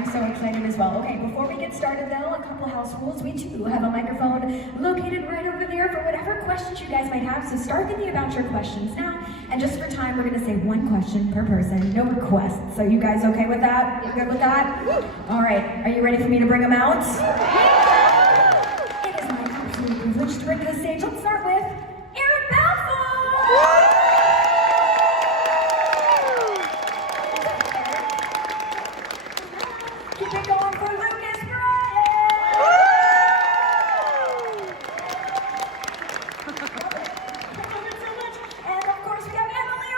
I'm so excited as well. Okay, before we get started though, a couple house rules. We too have a microphone located right over there for whatever questions you guys might have, so start thinking about your questions now. And just for time, we're gonna say one question per person, no requests. So you guys okay with that? You good with that? All right, are you ready for me to bring them out? It is my absolute privilege to bring to the stage. Let's start with Balfour! Keep it going for Lucas Bryant! And of course we have Emily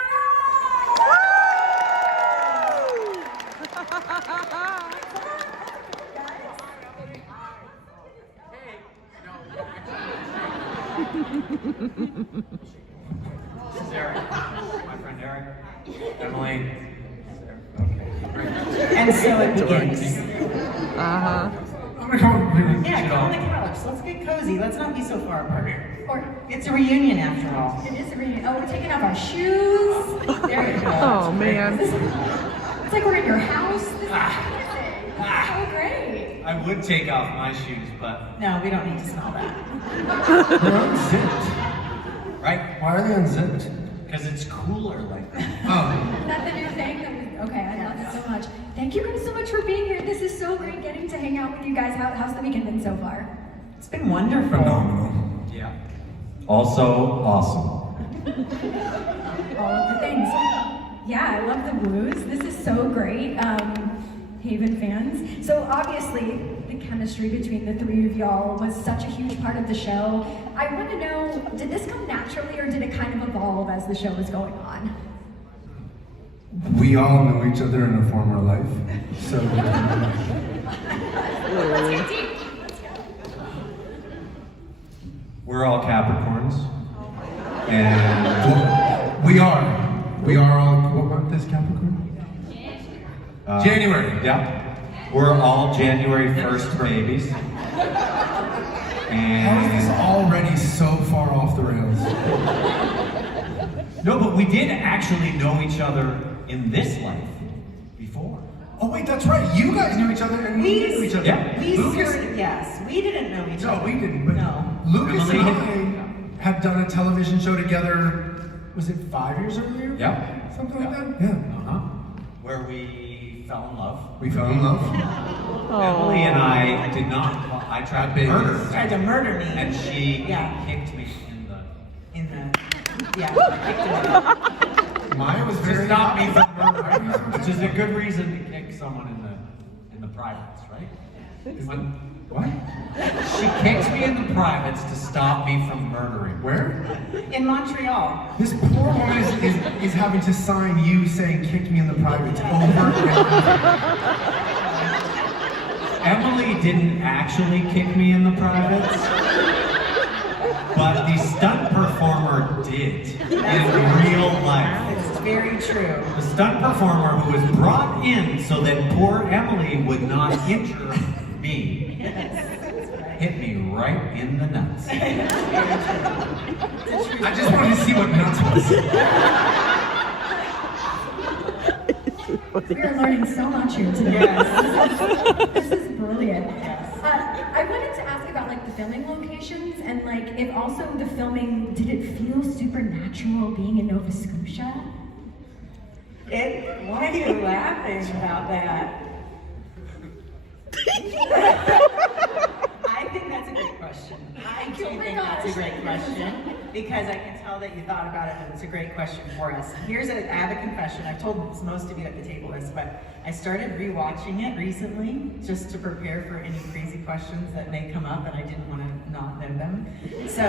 This is Eric, my friend Eric, Emily. And so it begins. Uh-huh. Yeah, get on the couch. Let's get cozy. Let's not be so far apart. It's a reunion after all. It is a reunion. Oh, we're taking off our shoes. There you go. Oh, man. It's like we're in your house. This is amazing. So great. I would take off my shoes, but... No, we don't need to smell that. They're unzipped. Right? Why are they unzipped? Because it's cooler like that. Oh. Is that the new thing? Okay, I love it so much. Thank you guys so much for being here. This is so great getting to hang out with you guys. How's the weekend been so far? It's been wonderful. Phenomenal. Yeah. Also awesome. All of the things. Yeah, I love the woos. This is so great. Haven fans. So obviously, the chemistry between the three of y'all was such a huge part of the show. I want to know, did this come naturally or did it kind of evolve as the show was going on? We all know each other in a former life, so We're all Capricorns. And we are all. What month is Capricorn? January. Yeah. We're all January 1st babies. How is this And already so far off the rails? no, but we did actually know each other in this life before. Oh wait, that's right. You guys knew each other and we knew each other. Yeah. Yes, we didn't know each other. No, we didn't. But No. Lucas Emily and I had done a television show together. Was it 5 years earlier? Yeah. Something like that. Yeah. Uh-huh. Where we fell in love. We fell in love. Emily and I did not. I tried to murder her. Tried to murder me. And she Yeah. kicked me in the... Maya was To very stop me from happy. murdering her, which is a good reason to kick someone in the privates, right? What? She kicked me in the privates to stop me from murdering. Where? In Montreal. This poor woman is having to sign you saying kick me in the privates over and over. Emily didn't actually kick me in the privates, but the stunt performer did in real life. It's very true. The stunt performer who was brought in so that poor Emily would not injure me hit me right in the nuts. I just wanted to see what nuts was. We are learning so much here today. Yes. This is brilliant. Yes. I wanted to ask about like the filming locations and like if also the filming, did it feel supernatural being in Nova Scotia? Why are you laughing about that? I think that's a great question. I do think that's a great question because I can tell that you thought about it and it's a great question for us. I have a confession. I've told most of you at the table this, but I started rewatching it recently just to prepare for any crazy questions that may come up and I didn't want to not know them. So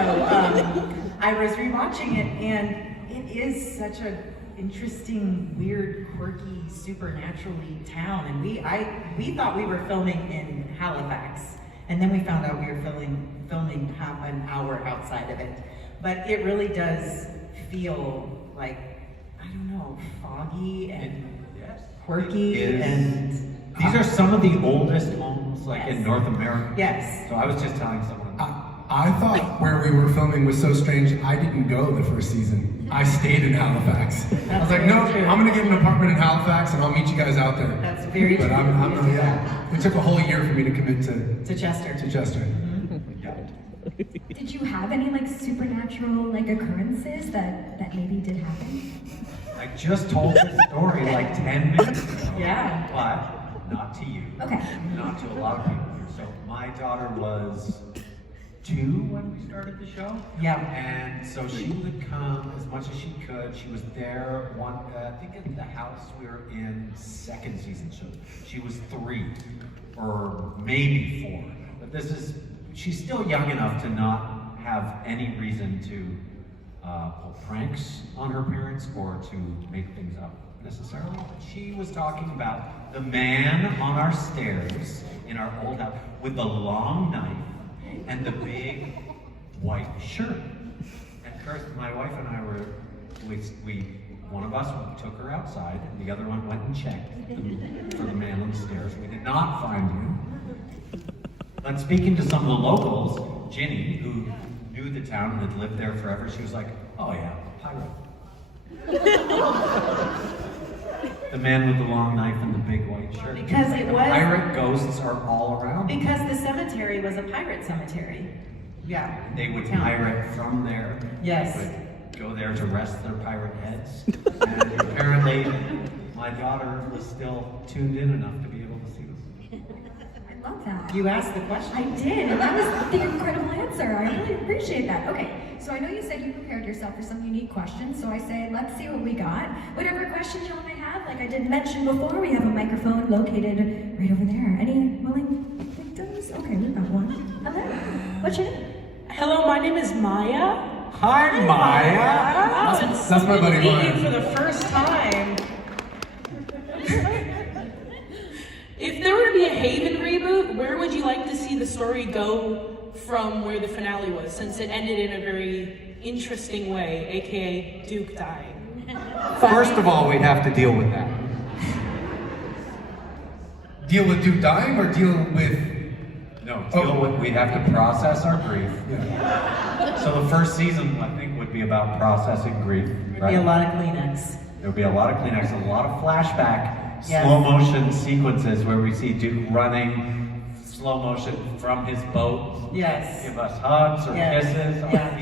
I was rewatching it and it is such a interesting, weird, quirky, supernaturally town. And we thought we were filming in Halifax, and then we found out we were filming half an hour outside of it. But it really does feel like, I don't know, foggy and quirky and... These are some of the oldest homes like in Yes. North America. Yes. So I was just telling someone. I thought where we were filming was so strange, I didn't go the first season. I stayed in Halifax. I was like, no, I'm gonna get an apartment in Halifax and I'll meet you guys out there. That's very But true. yeah. It took a whole year for me to commit To Chester. to Chester. Did you have any like supernatural like occurrences that maybe did happen? I just told this story like 10 minutes ago. Yeah. But not to you. Okay. Not to a lot of people. So my daughter was 2 when we started the show. Yeah. And so she would come as much as she could. She was there I think in the house we were in 2nd season. So she was 3 or maybe 4. But she's still young enough to not have any reason to pull pranks on her parents or to make things up necessarily. But she was talking about the man on our stairs in our old house with the long knife and the big white shirt. And first, my wife and I one of us took her outside and the other one went and checked for the man on the stairs. We did not find him. But speaking to some of the locals, Ginny, who knew the town and had lived there forever, she was like, oh yeah, pirate. The man with the long knife and the big white shirt. Because it was... Pirate ghosts are all around. Because the cemetery was a pirate cemetery. Yeah. They would Town. pirate from there. Yes. They would go there to rest their pirate heads. And apparently, my daughter was still tuned in enough to be able to see this. I love that. You asked the question. I did, and that was the incredible answer. I really appreciate that. Okay, so I know you said you prepared yourself for some unique questions, so I say, let's see what we got. Whatever questions y'all may have, like I did mention before, we have a microphone located right over there. Any willing victims? Okay, we got one. Hello, what's your name? Hello, my name is Maya. Hi, Maya. That's my buddy Meet Maya. you for the first time. If there were to be a Haven reboot, where would you like to see the story go from where the finale was, since it ended in a very interesting way, aka Duke dying? First of all, we'd have to deal with that. Deal with Duke dying or deal with... No, we'd have to process our grief. Yeah. So the first season, I think, would be about processing grief, There'd right? be a lot of Kleenex. There would be a lot of Kleenex, a lot of flashback, Yes. slow motion sequences where we see Duke running, slow motion from his boat. Yes. Give us hugs or Yes. kisses on Yeah. the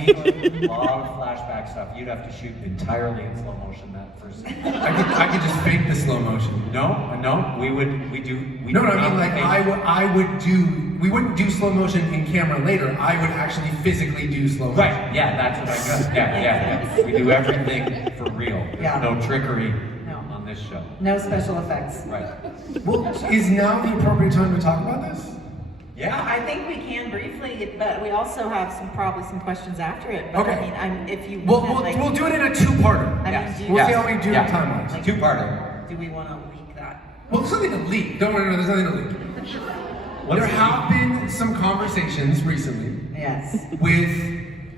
beach. A lot of flashback stuff. You'd have to shoot entirely in slow motion that first season. I could just fake the slow motion. No, we We wouldn't do slow motion in camera later. I would actually physically do slow motion. Right, yeah, that's what I got. Yeah. We do everything for real. There's Yeah. no trickery No. on this show. No special effects. Right. Well, is now the appropriate time to talk about this? Yeah. I think we can briefly, but we also have probably some questions after it. But Okay. I mean, if you We'll want, do it in a two-parter. I mean, Yes. do you- We'll see how we do Yeah. time-wise. Like- Two-parter. do we want to leak that? Well, there's nothing to leak. Don't worry, there's nothing to leak. There have been some conversations recently Yes. with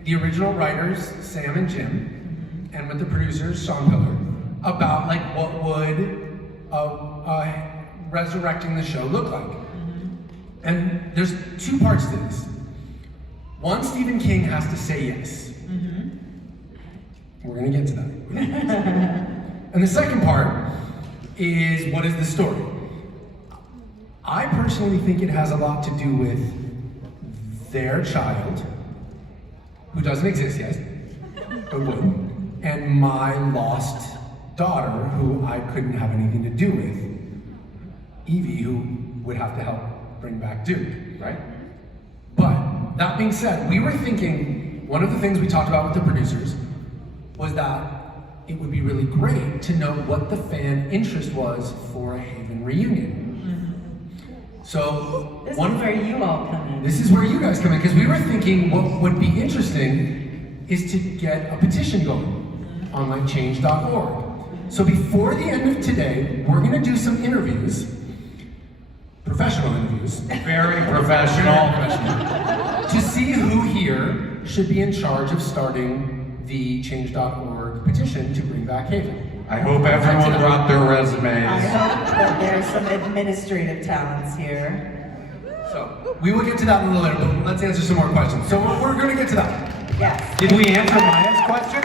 the original writers, Sam and Jim, and with the producers, Sean Pillar, about like what would resurrecting the show look like. And there's 2 parts to this. One, Stephen King has to say yes. We're gonna get to that. And the second part is, what is the story? I personally think it has a lot to do with their child, who doesn't exist yet, but would, and my lost daughter, who I couldn't have anything to do with, Evie, who would have to help bring back Duke, right? But that being said, we were thinking, one of the things we talked about with the producers was that it would be really great to know what the fan interest was for a Haven reunion. So This is where you all come in. this is where you guys come in, because we were thinking what would be interesting is to get a petition going on like change.org. So before the end of today, we're gonna do some interviews, professional interviews, Very professional. to see who here should be in charge of starting the change.org petition to bring back Haven. I hope everyone brought their I resumes. hope that there's some administrative talents here. So We will get to that in a little later, but let's answer some more questions. So we're going to get to that. Yes. Did we answer Maya's question?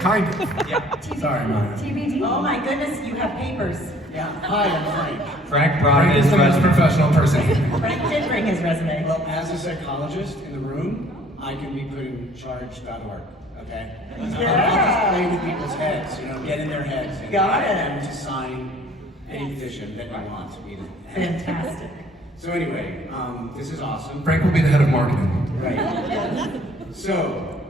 Kind of. Yeah. Sorry, Maya. TBD. Oh my goodness, you have papers. Yeah, hi, I'm Frank. Frank brought Frank his is the most resume. professional person. Frank did bring his resume. Well, as a psychologist in the room, I can be put in charge.org, okay? Yeah. Play with people's heads, get in their heads and Got get it. them to sign any petition that you want. Fantastic. So anyway, this is awesome. Frank will be the head of marketing. Right. So,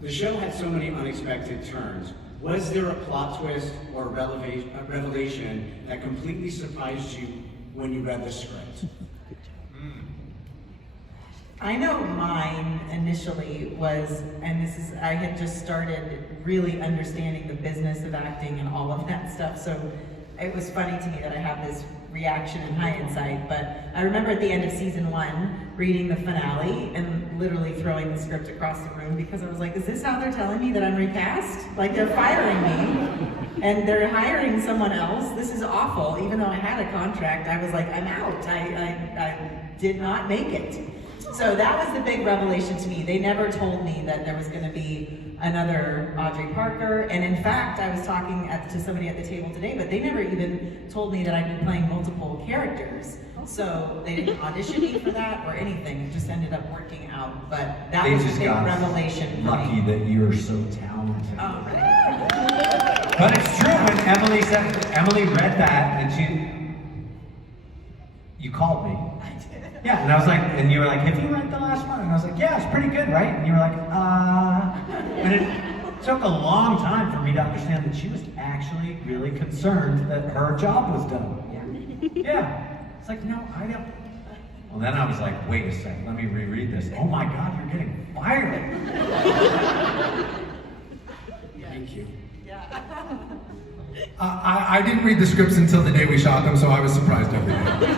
the show had so many unexpected turns. Was there a plot twist or a revelation that completely surprised you when you read the script? I know mine initially was, and I had just started really understanding the business of acting and all of that stuff, so it was funny to me that I have this reaction in hindsight, but I remember at the end of season 1, reading the finale and literally throwing the script across the room because I was like, is this how they're telling me that I'm recast? Like, they're firing me and they're hiring someone else? This is awful. Even though I had a contract, I was like, I'm out. I did not make it. So that was the big revelation to me. They never told me that there was going to be another Audrey Parker, and in fact, I was talking to somebody at the table today, but they never even told me that I'd be playing multiple characters. So they didn't audition me for that or anything. It just ended up working out. But that They was a just big got revelation for lucky me. that you're so talented. Oh, right. But it's true when Emily read that and you called me. Yeah, and I was like, and you were like, have you read the last one? And I was like, yeah, it's pretty good, right? And you were like, and it took a long time for me to understand that she was actually really concerned that her job was done. Yeah. It's like, no, I don't. Well, then I was like, wait a second, let me reread this. Oh my God, you're getting fired. Thank you. I didn't read the scripts until the day we shot them, so I was surprised every day.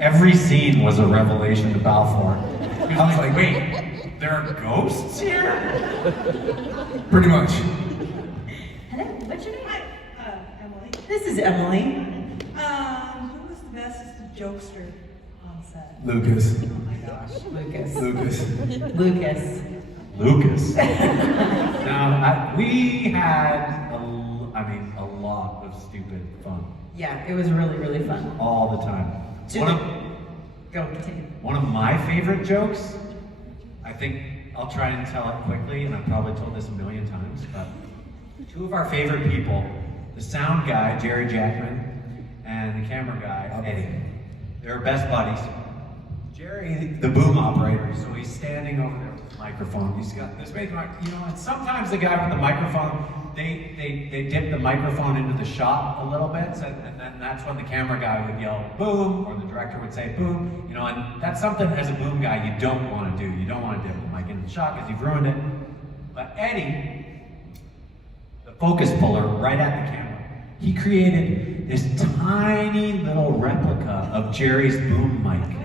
Every scene was a revelation to Balfour. He I was was like, like, wait, there are ghosts here? Pretty much. Hello, what's your name? Hi, Emily. This is Emily. Who was the best jokester on set? Lucas. Oh my gosh. Lucas. Lucas. Lucas. Now, we had, a lot of stupid fun. Yeah, it was really, really fun. All the time. Go, continue. One of my favorite jokes, I think I'll try and tell it quickly, and I've probably told this a million times, but two of our favorite people, the sound guy, Jerry Jackman, and the camera guy, Eddie. They're best buddies. Jerry, the boom operator, so he's standing over there with the microphone. He's got this big and sometimes the guy with the microphone, they dip the microphone into the shot a little bit, and then that's when the camera guy would yell boom, or the director would say boom, and that's something as a boom guy you don't want to do. You don't want to dip the mic into the shot because you've ruined it. But Eddie, the focus puller right at the camera, he created this tiny little replica of Jerry's boom mic.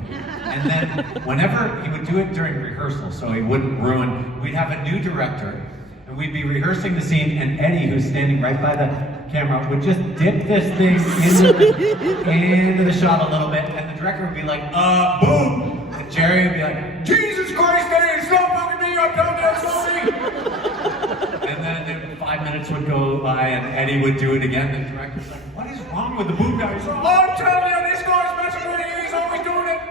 And then whenever he would do it during rehearsal, so he wouldn't ruin, we'd have a new director, and we'd be rehearsing the scene, and Eddie, who's standing right by the camera, would just dip this thing into the shot a little bit, and the director would be like, boom! And Jerry would be like, Jesus Christ, Eddie, it's not fucking me, I'm telling you, it's not me! And then 5 minutes would go by, and Eddie would do it again, and the director's like, what is wrong with the boom guy? He's like, I'm telling you, this guy's messing with you, he's always doing it!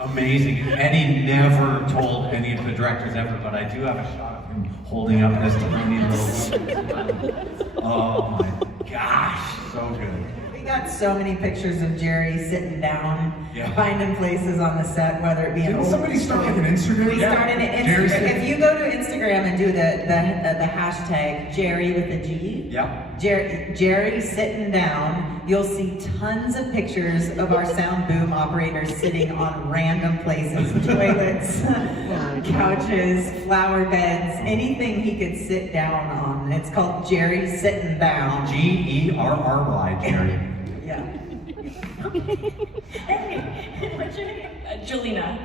Amazing. Eddie never told any of the directors ever, but I do have a shot of him holding up this tiny little. Oh my gosh, so good. We got so many pictures of Jerry sitting down, Yeah. finding places on the set, whether it be an Didn't old. somebody start like an Instagram? We started an Jerry Instagram. said- If you go to Instagram and do the hashtag Jerry with a G, Yeah. Jerry sitting down, you'll see tons of pictures of our sound boom operators sitting on random places, toilets, couches, flower beds, anything he could sit down on. It's called Jerry Sitting Down. Gerry, Jerry. Yeah. Hey, what's your name? Jelena.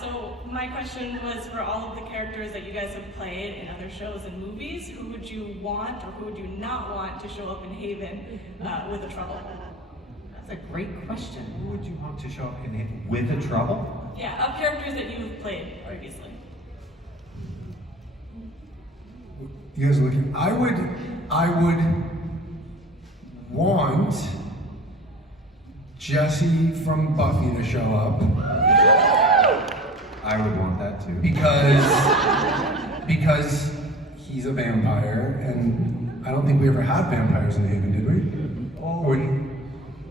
So my question was for all of the characters that you guys have played in other shows and movies, who would you want or who would you not want to show up in Haven with a trouble? That's a great question. Who would you want to show up in with the trouble? Yeah, of characters that you've played previously. You guys are looking. I would want Jesse from Buffy to show up. I would want that too. Because he's a vampire, and I don't think we ever had vampires in Haven, did we? Oh,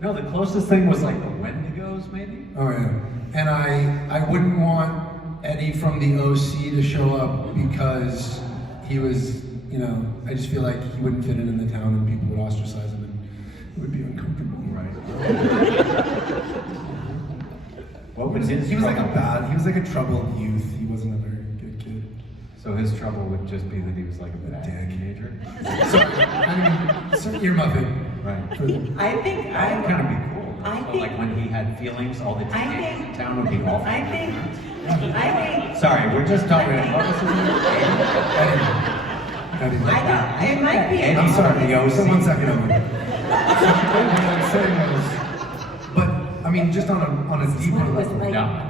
no, the closest thing was like the Wendigos, maybe? Oh yeah. And I wouldn't want Eddie from the OC to show up because he was, I just feel like he wouldn't fit in the town and people would ostracize him and it would be uncomfortable. Right. What was his He was like trouble? a troubled youth. He wasn't a very good kid. So his trouble would just be that he was like a bad teenager? So you're muffin. Right. I think That would kind of be cool. I So think- like when he had feelings, all the teenagers in town would be awful. I think. Sorry, we're just talking about what was his name? It might be. I'm sorry, the OC. One second. But I mean, just on a deeper level, Yeah.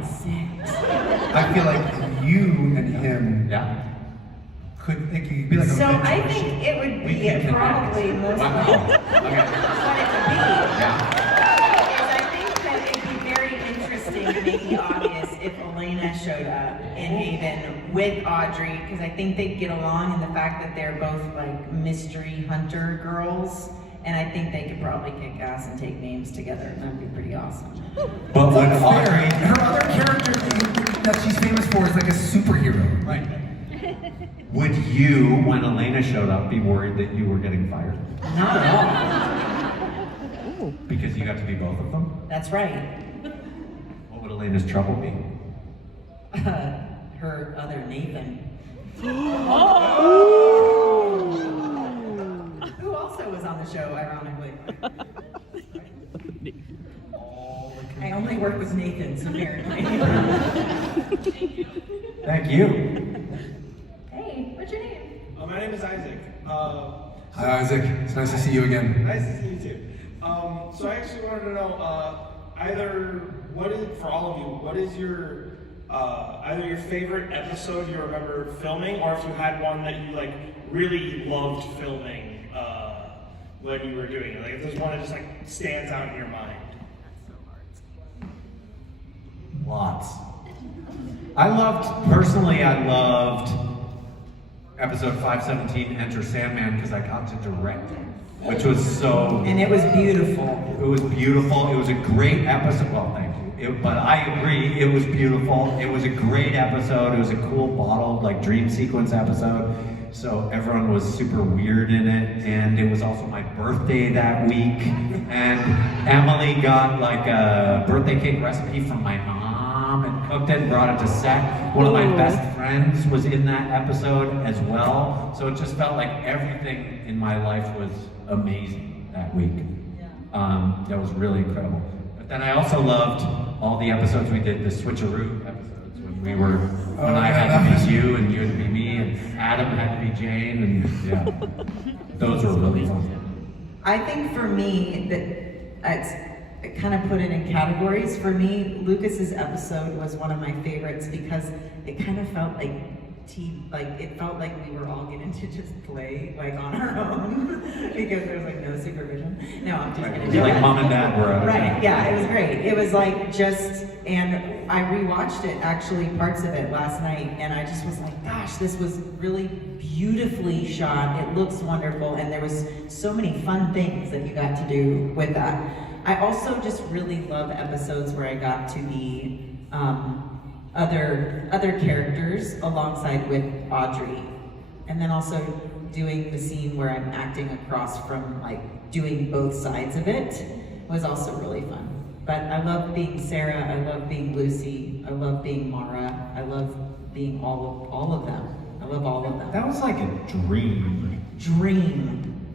I feel like you and him Yeah. could be like a So mentor. I think it would We be can't probably most Wow. likely. Okay. What it would be Yeah. is I think that it'd be very interesting to make the obvious if Elena showed up in Haven with Audrey, because I think they'd get along in the fact that they're both like mystery hunter girls. And I think they could probably kick ass and take names together, and that'd be pretty awesome. But would Fair. Audrey... Her other character that she's famous for is like a superhero. Right. Would you, when Elena showed up, be worried that you were getting fired? Not at all. Because you got to be both of them? That's right. What would Elena's trouble be? Her other Nathan. Who also was on the show, ironically. I only work with Nathans, apparently. Thank you. Hey, what's your name? My name is Isaac. Hi Isaac, it's nice to see you again. Nice to see you too. So I actually wanted to know, for all of you, what is your, either your favorite episode you remember filming, or if you had one that you like really loved filming when you were doing it? Like if there's one that just like stands out in your mind. Lots. I loved episode 517, Enter Sandman, because I got to direct it, which was so... And it was beautiful. It was beautiful. It was a great episode. Well, thank you. But I agree, it was beautiful. It was a great episode. It was a cool bottled, like, dream sequence episode. So everyone was super weird in it. And it was also my birthday that week. And Emily got, like, a birthday cake recipe from my mom and cooked it and brought it to set. One of my best friends was in that episode as well. So it just felt like everything in my life was amazing that week. That was really incredible. But then I also loved all the episodes we did, the switcheroo episodes, when I had to be you and you had to be me, and Adam had to be Jane, and yeah, those were really fun. I think for me, I kind of put it in categories. For me, Lucas's episode was one of my favorites because it kind of felt like it felt like we were all getting to just play like on our own because there was like no supervision. No, I'm just kidding. Like mom and dad were out of Right, town. yeah, it was great. It was like and I rewatched it, actually, parts of it last night, and I just was like, gosh, this was really beautifully shot. It looks wonderful, and there was so many fun things that you got to do with that. I also just really love episodes where I got to be other characters alongside with Audrey, and then also doing the scene where I'm acting across from like doing both sides of it was also really fun. But I love being Sarah, I love being Lucy, I love being Mara, I love being all of them. I love all of them. That was like a dream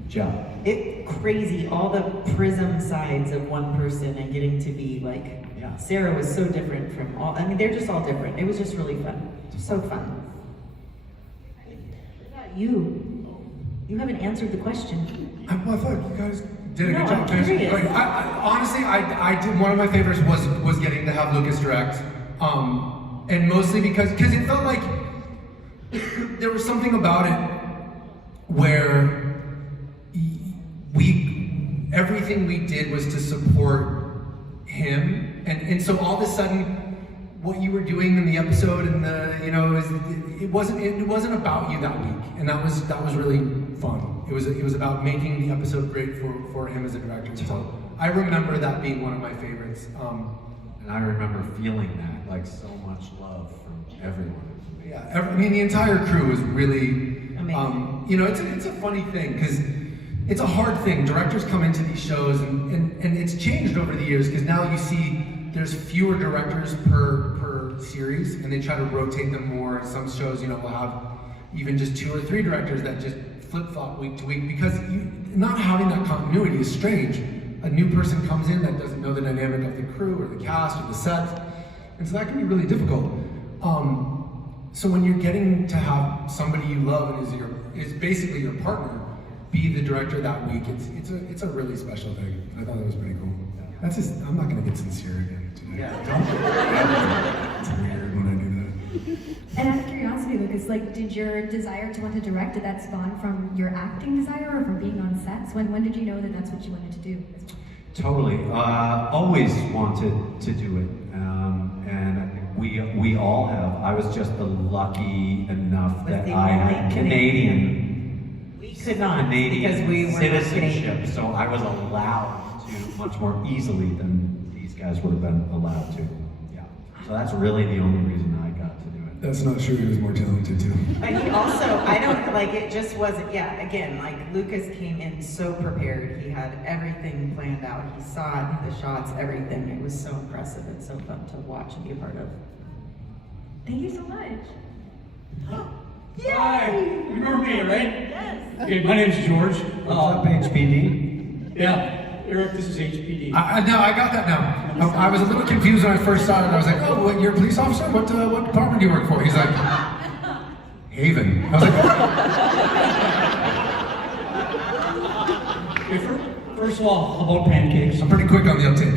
job. It crazy, all the prism sides of one person and getting to be like Yeah. Sarah was so different from all, I mean, they're just all different. It was just really fun. Just so fun. What about you? You haven't answered the question. Well, I thought you guys did a No, good job. I'm curious. Like, honestly, I did, one of my favorites was getting to have Lucas direct. And mostly because it felt like there was something about it where everything we did was to support him, and so all of a sudden, what you were doing in the episode and it wasn't about you that week, and that was really fun. It was about making the episode great for him as a director. So I remember that being one of my favorites. And I remember feeling that, like so much love from everyone. Yeah, I mean the entire crew was really amazing. It's a funny thing because it's a hard thing. Directors come into these shows and it's changed over the years because now you see there's fewer directors per series and they try to rotate them more. Some shows, will have even just 2 or 3 directors that just flip-flop week to week because not having that continuity is strange. A new person comes in that doesn't know the dynamic of the crew or the cast or the set, and so that can be really difficult. So when you're getting to have somebody you love and is basically your partner be the director that week, it's a really special thing. I thought that was pretty cool. That's just, I'm not gonna get sincere again today. Yeah, It's weird when I do that. And out of curiosity, Lucas, did your desire to want to direct, did that spawn from your acting desire or from being on sets? When did you know that that's what you wanted to do? Totally. Always wanted to do it, and I think we all have. I was just lucky enough that I had Canadian. We could not because we were citizenship, Canadian. so I was allowed to much more easily than these guys would have been allowed to. Yeah. So that's really the only reason I got to do it. That's not true, he was more talented too. But he also, it just wasn't, again, Lucas came in so prepared. He had everything planned out. He saw it, the shots, everything. It was so impressive and so fun to watch and be a part of. Thank you so much. Hi, you remember me, right? Yes. Okay, my name's George. What's up, HPD? Yeah, Eric, this is HPD. No, I got that now. I was a little confused when I first saw it. I was like, oh, what, you're a police officer? What department do you work for? He's like, Haven. I was like, Okay, first of all, how about pancakes? I'm pretty quick on the uptake.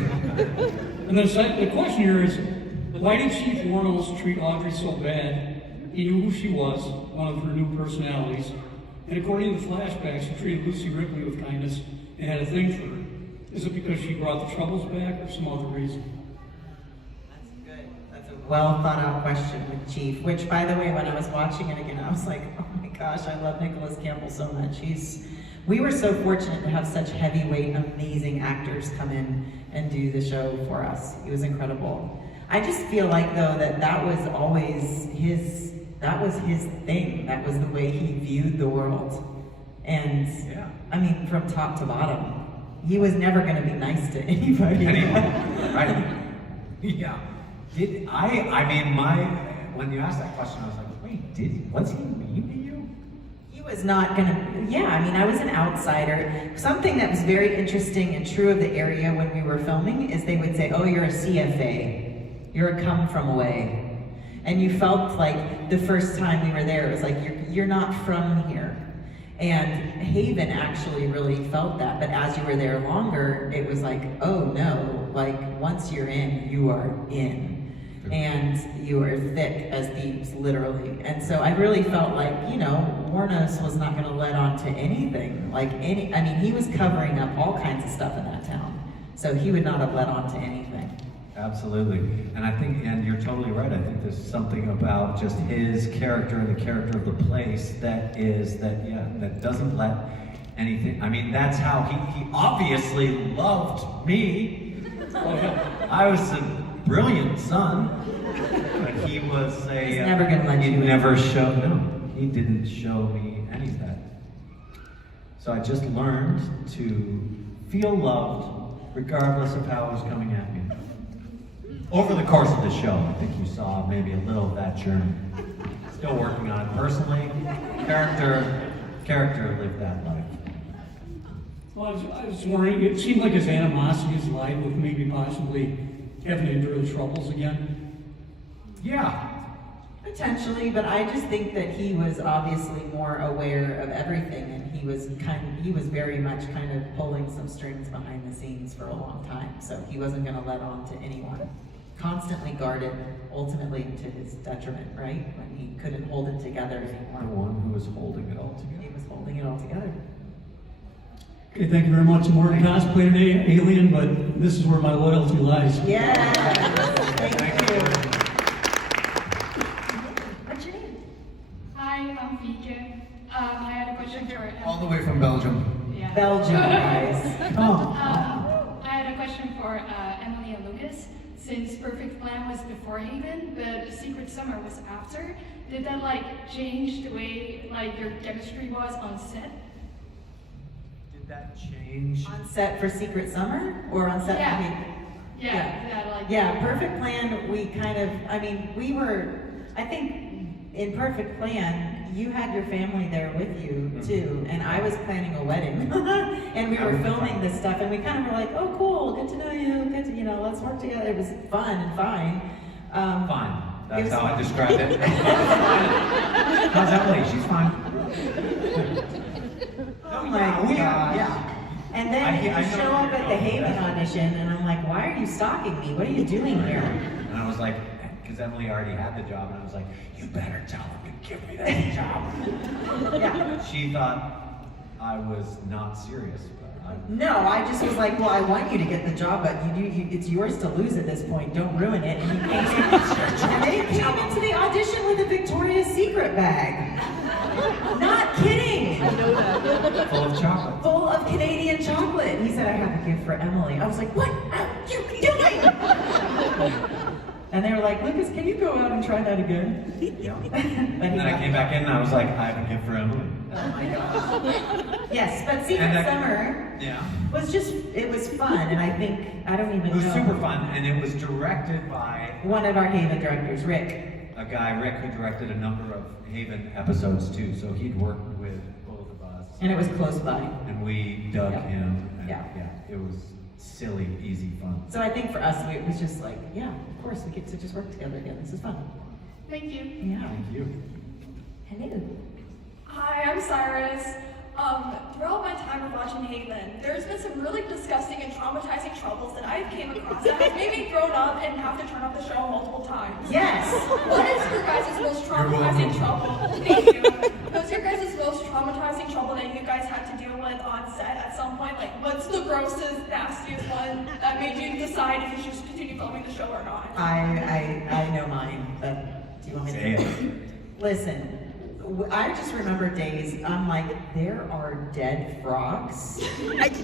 And the question here is, why did Chief Wornos treat Audrey so bad? He knew who she was, one of her new personalities. And according to the flashbacks, he treated Lucy Ripley with kindness and had a thing for her. Is it because she brought the troubles back or some other reason? That's good. That's a well thought out question with Chief, which by the way, when I was watching it again, I was like, oh my gosh, I love Nicholas Campbell so much. We were so fortunate to have such heavyweight, amazing actors come in and do the show for us. It was incredible. I just feel like though that was always his thing. That was the way he viewed the world. And I mean, from top to bottom, he was never going to be nice to anybody. Right? Yeah. When you asked that question, I was like, wait, was he mean to you? He was not gonna, I was an outsider. Something that was very interesting and true of the area when we were filming is they would say, oh, you're a CFA. You're a come from away. And you felt like the first time we were there, it was like, you're not from here. And Haven actually really felt that, but as you were there longer, it was like, oh no, once you're in, you are in. And you are thick as thieves, literally. And so I really felt like, Wornos was not gonna let on to anything. He was covering up all kinds of stuff in that town. So he would not have let on to anything. Absolutely. And I think, and you're totally right, I think there's something about just his character and the character of the place that doesn't let anything, that's how he obviously loved me. I was a brilliant son, but he was He's never gonna let you he didn't show me any of that. So I just learned to feel loved regardless of how it was coming at me. Over the course of the show, I think you saw maybe a little of that journey. Still working on it personally. Character lived that life. Well, I was wondering, it seemed like his animosity is alive with maybe possibly having to endure the troubles again? Yeah. Potentially, but I just think that he was obviously more aware of everything, and he was very much kind of pulling some strings behind the scenes for a long time. So he wasn't going to let on to anyone. Constantly guarded, ultimately to his detriment, right? When he couldn't hold it together anymore. The one who was holding it all together. He was holding it all together. Okay, thank you very much. I'm wearing cosplay today, alien, but this is where my loyalty lies. Yeah. Thank you. What's your name? Hi, I'm Vika. I had a question for All the way from Belgium. Yeah. Belgium, guys. Oh. I had a question for Emily and Lucas. Since Perfect Plan was before Haven, but Secret Summer was after, did that change the way your chemistry was on set? Did that change? On set for Secret Summer or on set for Haven? Yeah, Perfect Plan, we kind of, I think in Perfect Plan, you had your family there with you too, and I was planning a wedding. And we were filming this stuff, and we kind of were like, oh cool, good to know you, let's work together. It was fun and fine. Fine. That's how I described it. How's Emily? She's fine. Oh my God. Yeah. And then you show up at the Haven audition, and I'm like, why are you stalking me? What are you doing here? And I was like, because Emily already had the job, and I was like, you better tell him to give me that job. Yeah. She thought I was not serious. No, I just was like, well, I want you to get the job, but it's yours to lose at this point. Don't ruin it. And he came and they came into the audition with a Victoria's Secret bag. Not kidding. I know that. Full of chocolate. Full of Canadian chocolate. He said, I have a gift for Emily. I was like, what are you doing? And they were like, Lucas, can you go out and try that again? Yeah. And then I came back in and I was like, I have a gift for Emily. Oh my gosh. Yes, but Secret Summer was just, it was fun, and I think, I don't even know. It was super fun, and it was directed by one of our Haven directors, Rick. A guy, Rick, who directed a number of Haven episodes too, so he'd worked with both of us. And it was close by. And we dug him. And yeah, it was silly, easy fun. So I think for us, it was just like, yeah, of course, we get to just work together again. This is fun. Thank you. Yeah. Thank you. Hello. Hi, I'm Cyrus. Throughout my time of watching Haven, there's been some really disgusting and traumatizing troubles that I've came across that has made me grown up and have to turn off the show multiple times. Yes! What is your guys' most traumatizing trouble? Thank you. What's your guys' most traumatizing trouble that you guys had to deal with on set at some point? Like, what's the grossest, nastiest one that made you decide if you should continue filming the show or not? I know mine, but do you want me to say it? Listen. I just remember days, I'm like, there are dead frogs, like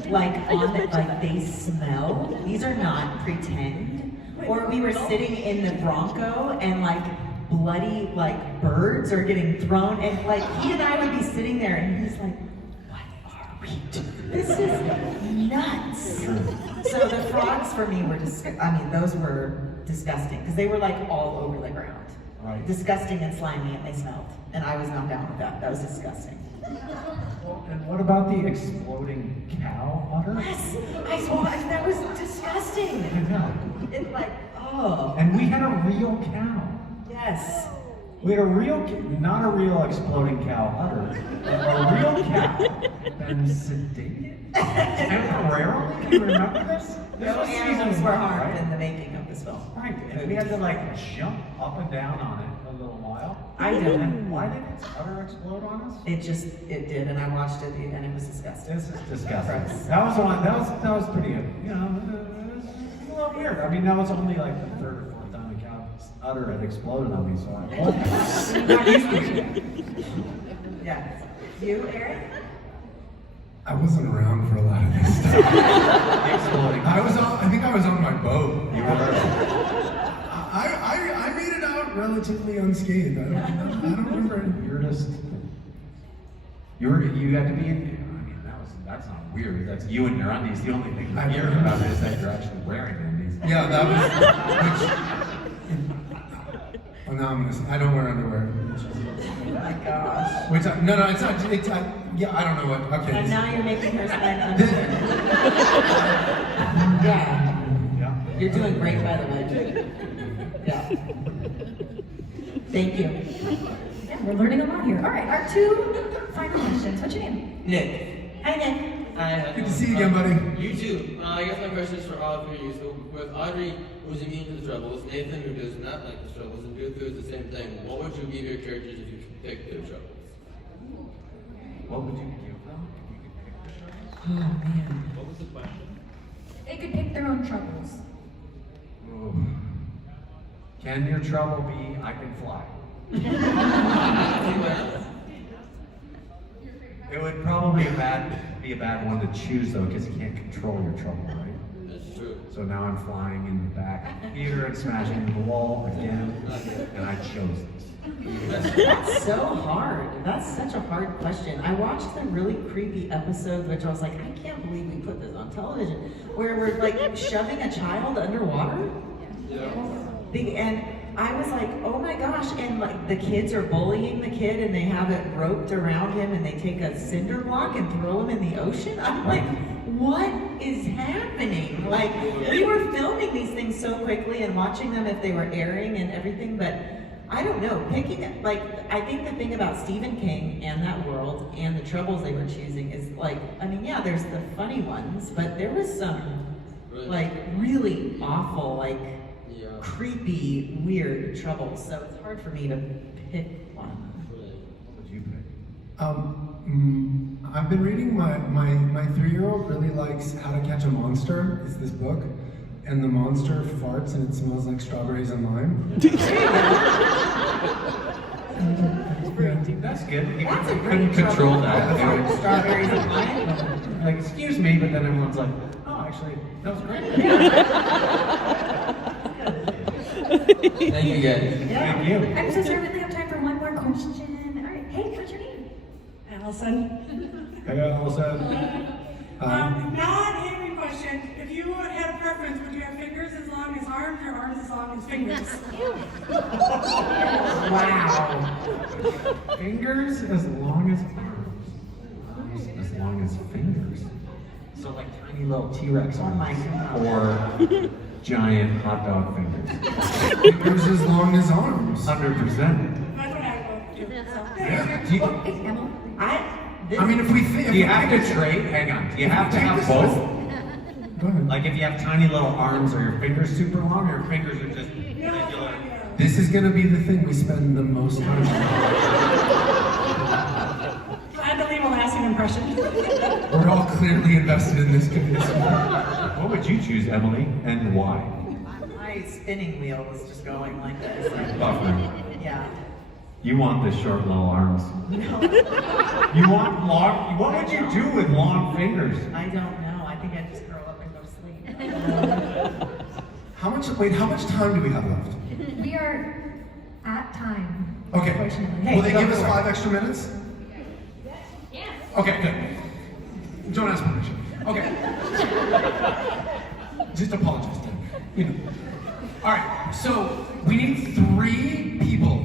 they smell. These are not pretend. Or we were sitting in the Bronco and bloody birds are getting thrown, and he and I would be sitting there and he's like, what are we doing? This is nuts. So the frogs for me were those were disgusting because they were all over the ground. Right. Disgusting and slimy, and they smelled. And I was not down with that. That was disgusting. And what about the exploding cow udder? Yes! I saw it. That was disgusting. I know. It's oh. And we had a real cow. Yes. We had a real, not a real exploding cow udder, but a real cow. Been sedated temporarily. Do you remember this? No animals were harmed in the making of this film. Right, and we had to jump up and down on it a little while. I did. And why did its udder explode on us? It did, and I watched it, and it was disgusting. This is disgusting. That was one. That was pretty. It was a little weird. That was only the third or fourth time a cow's udder had exploded on me, so I'm not used to it. Yeah. You, Eric? I wasn't around for a lot of this stuff. I think I was on my boat. You were. I made it out relatively unscathed. I don't remember any weirdest. You had to be in. That's not weird. That's you and your undies. The only thing I'm hearing about is that you're actually wearing undies. Yeah, that was. I don't wear underwear. Oh my gosh. It's not. I don't know what. Okay. And now you're making her spend underwear. Yeah. You're doing great, by the way. Yeah. Thank you. Yeah, we're learning a lot here. All right, our two final questions. What's your name? Nick. Hi, Nick. Hi. Good to see you again, buddy. You too. I guess my question is for all three of you. So with Audrey, who's immune to the troubles, Nathan, who does not like the troubles, and Booth, who is the same thing, what would you give your characters if you could pick their troubles? What would you give them? Oh, man. What was the question? They could pick their own troubles. Ooh. Can your trouble be I can fly? It would probably be a bad one to choose though, because you can't control your trouble, right? That's true. So now I'm flying in the back here and smashing into the wall again, and I chose this. That's so hard. That's such a hard question. I watched the really creepy episode, which I was like, I can't believe we put this on television, where we're like shoving a child underwater. Yeah. And I was like, oh my gosh, and like the kids are bullying the kid and they have it roped around him and they take a cinder block and throw him in the ocean. I'm like, what is happening? Like, we were filming these things so quickly and watching them if they were airing and everything, but I don't know, I think the thing about Stephen King and that world and the troubles they were choosing is like, I mean, yeah, there's the funny ones, but there was some like really awful, like creepy, weird troubles. So it's hard for me to pick one. What would you pick? I've been reading my 3-year-old really likes How to Catch a Monster. It's this book. And the monster farts and it smells like strawberries and lime. That's good. You That's a couldn't great control trouble. that. Strawberries and lime. Like, excuse me, but then everyone's like, oh, actually, that was great. Thank you guys. Thank you. I'm so sorry, we only have time for one more question. All right, hey, what's your name? Allison. Hey, Allison. Not a Henry question. If you had a preference, would you have fingers as long as arms or arms as long as fingers? Wow. Fingers as long as arms. Arms as long as fingers. So like tiny little T-Rex arms. Oh my God. Or giant hot dog fingers. Fingers as long as arms. 100%. That's what I would do. Yeah. Do you, Hey, Emma. I mean, if we think... do you have to trade? Hang on. Do you have to have both? Go ahead. Like if you have tiny little arms, are your fingers super long, or your fingers are just regular? This is gonna be the thing we spend the most time on. I had to leave a lasting impression. We're all clearly invested in this community. What would you choose, Emily, and why? My spinning wheel was just going like this. Buffering. Yeah. You want the short little arms. No. You want long, what would you do with long fingers? I don't know. I think I'd just curl up and go to sleep. How much time do we have left? We are at time. Okay. Unfortunately. Will they give us 5 extra minutes? Yes. Okay, good. Don't ask permission. Okay. Just apologize then. You know. Alright, so we need 3 people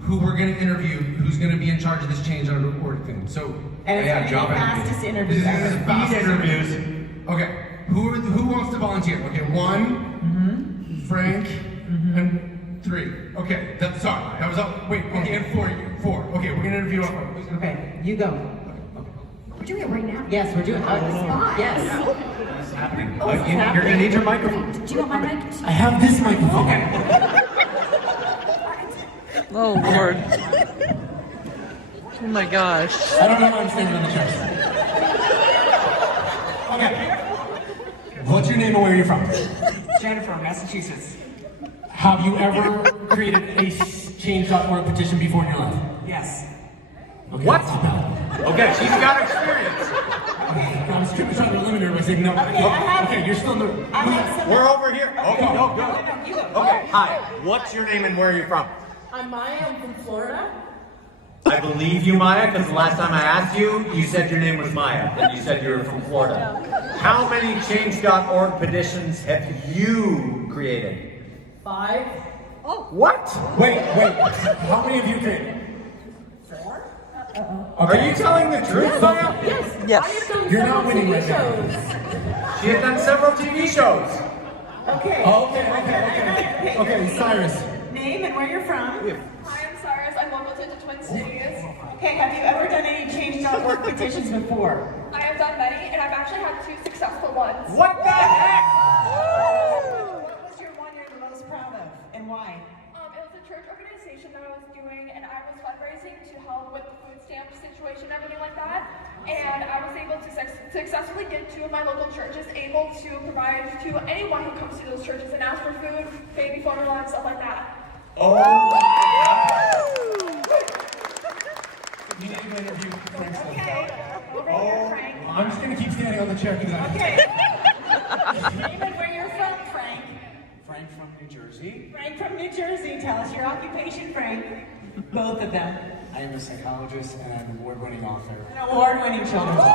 who we're gonna interview who's gonna be in charge of this change on org thing. So And it's gonna be the fastest interview This is ever. the fastest interviews. Okay. Who wants to volunteer? Okay, 1, Frank, and 3. Okay, sorry. That was up. Wait, okay, and 4. Okay, we're gonna interview up. Okay, you go. We're doing it right now. Yes, we're doing it. Spot. Yes. What's happening? Oh, it's You're gonna need your microphone. Do you want my mic? I have this microphone. Oh, Lord. Oh my gosh. I don't know why I'm standing on the chairs. Okay. What's your name and where are you from? Jennifer, Massachusetts. Have you ever created a change.org petition before in your life? Yes. Okay, What? that's valid. Okay, she's got experience. I was trying to eliminate her by saying no. Okay, you're still new. We're over here. Okay, go. Okay, hi. What's your name and where are you from? I'm Maya, I'm from Florida. I believe you, Maya, because the last time I asked you, you said your name was Maya, and you said you were from Florida. How many change.org petitions have you created? 5. Oh. What? Wait. How many of you created? 4. Are you telling the truth, Maya? Yes. Yes. I have done You're several not winning TV right now. shows. She has done several TV shows. Okay. Okay, Cyrus. Name and where you're from. Hi, I'm Cyrus. I'm local to the Twin Cities. Okay, have you ever done any change.org petitions before? I have done many, and I've actually had 2 successful ones. What the heck? What was your one you're the most proud of, and why? It was a church organization that I was doing, and I was fundraising to help with the food stamp situation and everything like that. And I was able to successfully get 2 of my local churches able to provide to anyone who comes to those churches and ask for food, baby formula, and stuff like that. Oh! You need to interview Frank. Okay. Over here, Frank. I'm just gonna keep standing on the chair because Okay. Name and where you're from, Frank. Frank from New Jersey. Frank from New Jersey. Tell us your occupation, Frank. Both of them. I am a psychologist and I'm an award-winning author. An award-winning children's author.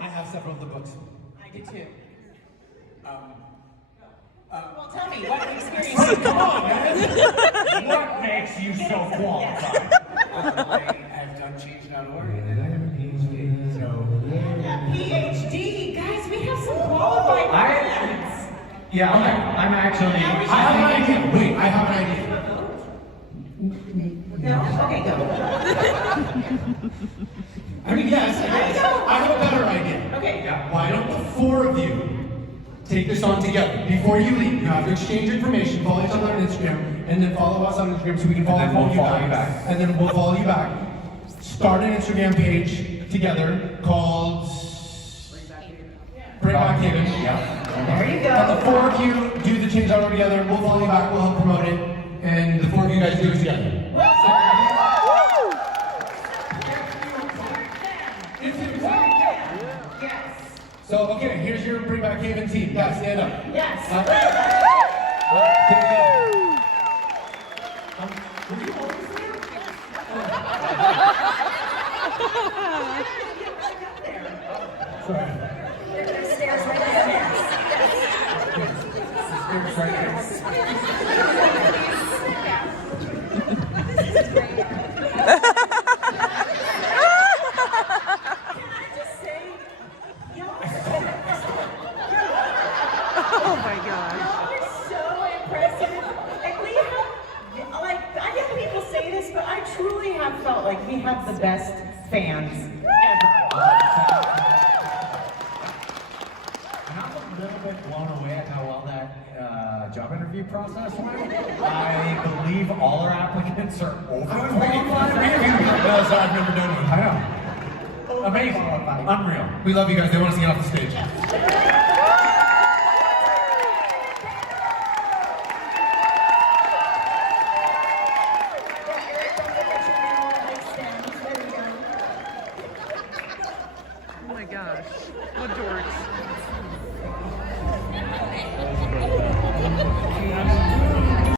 I have several of the books. I do too. Well, tell me, what experience? Come on, man! What makes you so qualified? I've done change.org and I'm a PhD, guys, we have some qualified friends. Yeah, I'm actually. I have an idea. Wait, I have an idea. No? Okay, go. I mean, yes, I have a better idea. Okay. Yeah. Why don't the 4 of you take this on together? Before you leave, you have to exchange information, follow each other on Instagram, and then follow us on Instagram so we can follow you back. And then we'll follow you back. Start an Instagram page together called Bring Back Haven. Yeah. There you go. And the 4 of you do the change out together. We'll follow you back. We'll help promote it, and the 4 of you guys do it together. So, okay, here's your Bring Back Haven team. Guys, stand up. Yes. Sorry. There's stairs right there. Stairs right there. Oh my gosh. Y'all are so impressive. And we have, like, I get people say this, but I truly have felt like we have the best fans ever. And I'm a little bit blown away at how well that job interview process went. I believe all our applicants are overqualified. I've never done one. I know. Amazing. Unreal. We love you guys. They want us to get off the stage.